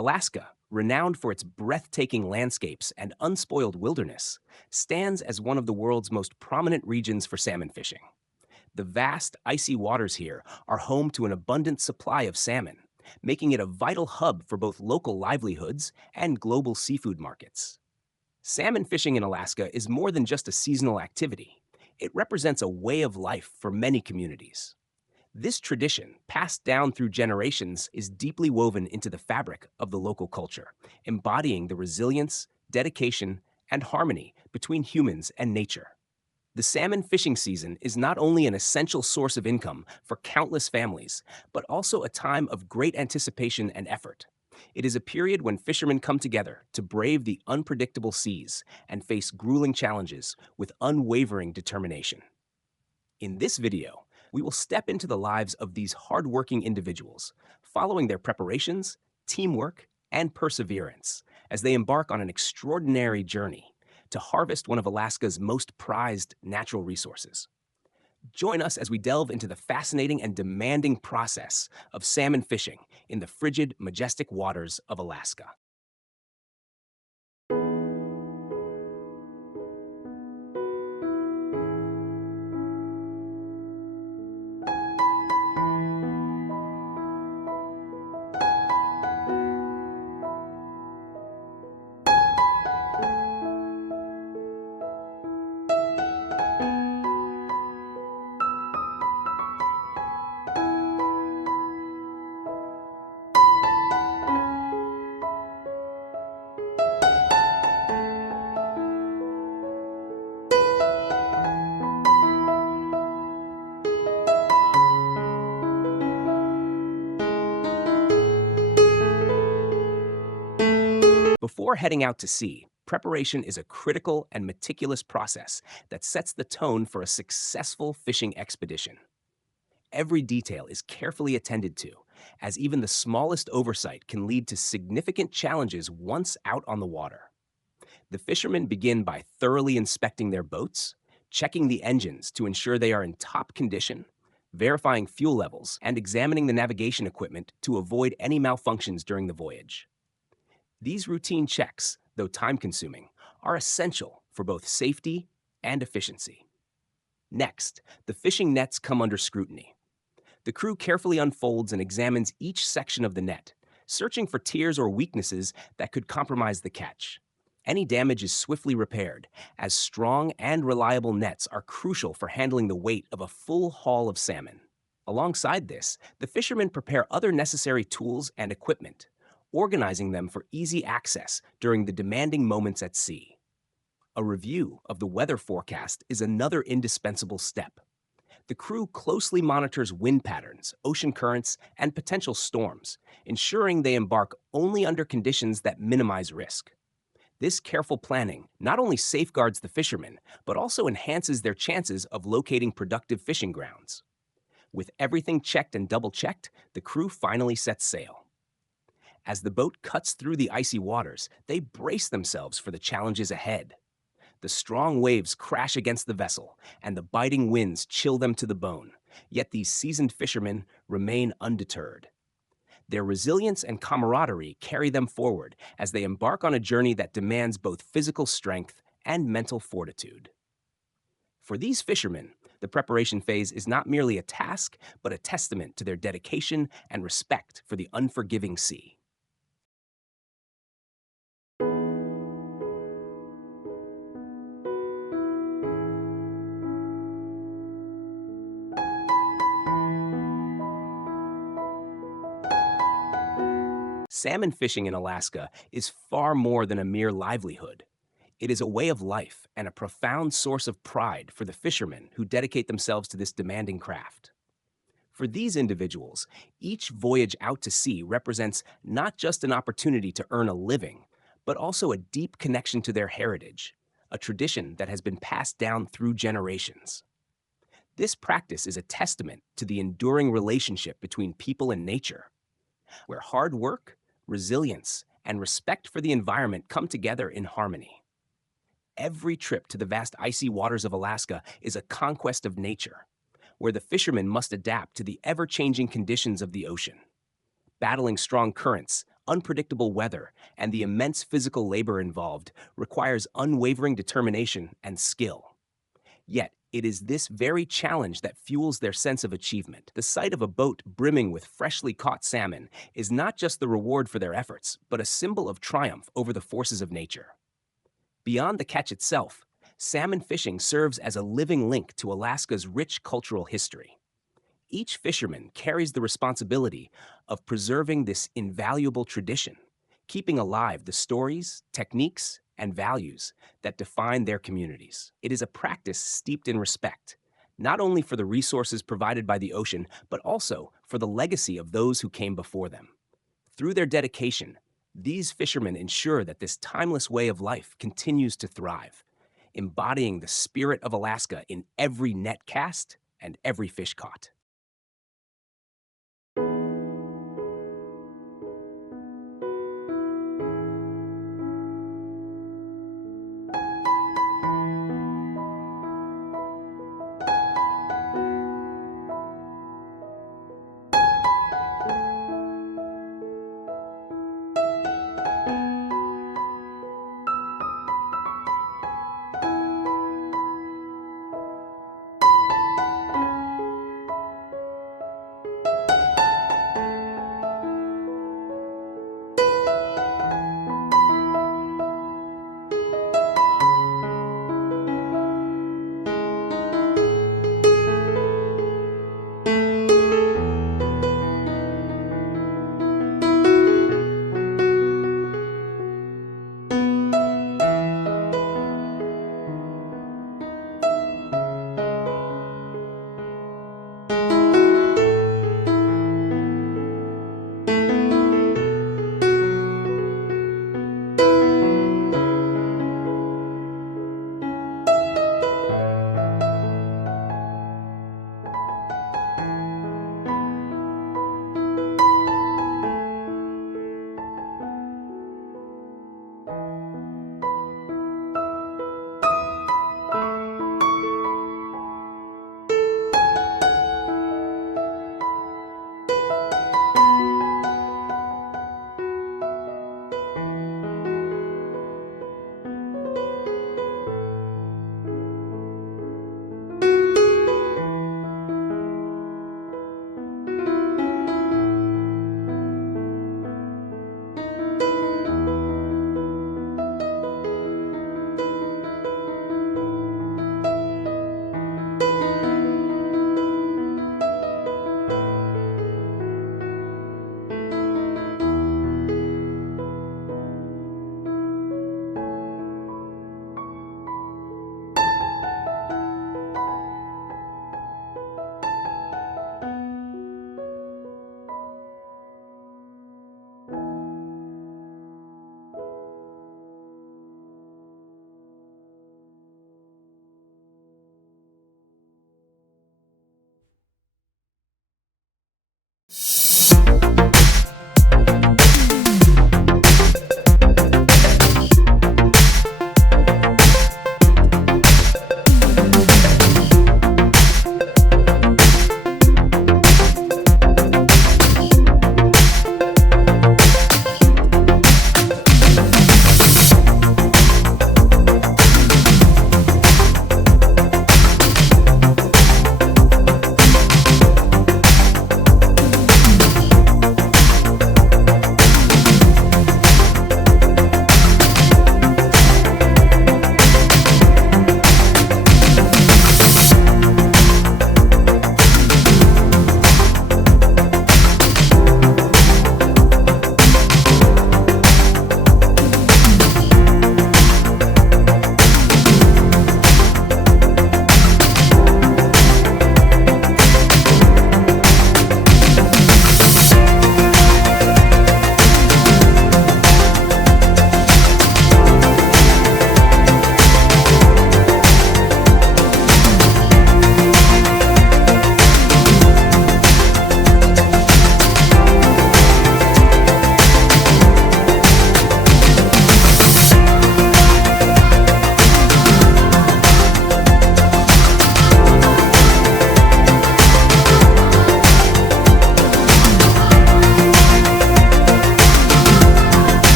Alaska, renowned for its breathtaking landscapes and unspoiled wilderness, stands as one of the world's most prominent regions for salmon fishing. The vast, icy waters here are home to an abundant supply of salmon, making it a vital hub for both local livelihoods and global seafood markets. Salmon fishing in Alaska is more than just a seasonal activity. It represents a way of life for many communities. This tradition, passed down through generations, is deeply woven into the fabric of the local culture, embodying the resilience, dedication, and harmony between humans and nature. The salmon fishing season is not only an essential source of income for countless families, but also a time of great anticipation and effort. It is a period when fishermen come together to brave the unpredictable seas and face grueling challenges with unwavering determination. In this video, we will step into the lives of these hardworking individuals, following their preparations, teamwork, and perseverance as they embark on an extraordinary journey to harvest one of Alaska's most prized natural resources. Join us as we delve into the fascinating and demanding process of salmon fishing in the frigid, majestic waters of Alaska. Before heading out to sea, preparation is a critical and meticulous process that sets the tone for a successful fishing expedition. Every detail is carefully attended to, as even the smallest oversight can lead to significant challenges once out on the water. The fishermen begin by thoroughly inspecting their boats, checking the engines to ensure they are in top condition, verifying fuel levels, and examining the navigation equipment to avoid any malfunctions during the voyage. These routine checks, though time-consuming, are essential for both safety and efficiency. Next, the fishing nets come under scrutiny. The crew carefully unfolds and examines each section of the net, searching for tears or weaknesses that could compromise the catch. Any damage is swiftly repaired, as strong and reliable nets are crucial for handling the weight of a full haul of salmon. Alongside this, the fishermen prepare other necessary tools and equipment, organizing them for easy access during the demanding moments at sea. A review of the weather forecast is another indispensable step. The crew closely monitors wind patterns, ocean currents, and potential storms, ensuring they embark only under conditions that minimize risk. This careful planning not only safeguards the fishermen, but also enhances their chances of locating productive fishing grounds. With everything checked and double-checked, the crew finally sets sail. As the boat cuts through the icy waters, they brace themselves for the challenges ahead. The strong waves crash against the vessel, and the biting winds chill them to the bone, yet these seasoned fishermen remain undeterred. Their resilience and camaraderie carry them forward as they embark on a journey that demands both physical strength and mental fortitude. For these fishermen, the preparation phase is not merely a task, but a testament to their dedication and respect for the unforgiving sea. Salmon fishing in Alaska is far more than a mere livelihood. It is a way of life and a profound source of pride for the fishermen who dedicate themselves to this demanding craft. For these individuals, each voyage out to sea represents not just an opportunity to earn a living, but also a deep connection to their heritage, a tradition that has been passed down through generations. This practice is a testament to the enduring relationship between people and nature, where hard work, resilience, and respect for the environment come together in harmony. Every trip to the vast icy waters of Alaska is a conquest of nature, where the fishermen must adapt to the ever-changing conditions of the ocean. Battling strong currents, unpredictable weather, and the immense physical labor involved requires unwavering determination and skill. Yet, it is this very challenge that fuels their sense of achievement. The sight of a boat brimming with freshly caught salmon is not just the reward for their efforts, but a symbol of triumph over the forces of nature. Beyond the catch itself, salmon fishing serves as a living link to Alaska's rich cultural history. Each fisherman carries the responsibility of preserving this invaluable tradition, keeping alive the stories, techniques, and values that define their communities. It is a practice steeped in respect, not only for the resources provided by the ocean, but also for the legacy of those who came before them. Through their dedication, these fishermen ensure that this timeless way of life continues to thrive, embodying the spirit of Alaska in every net cast and every fish caught.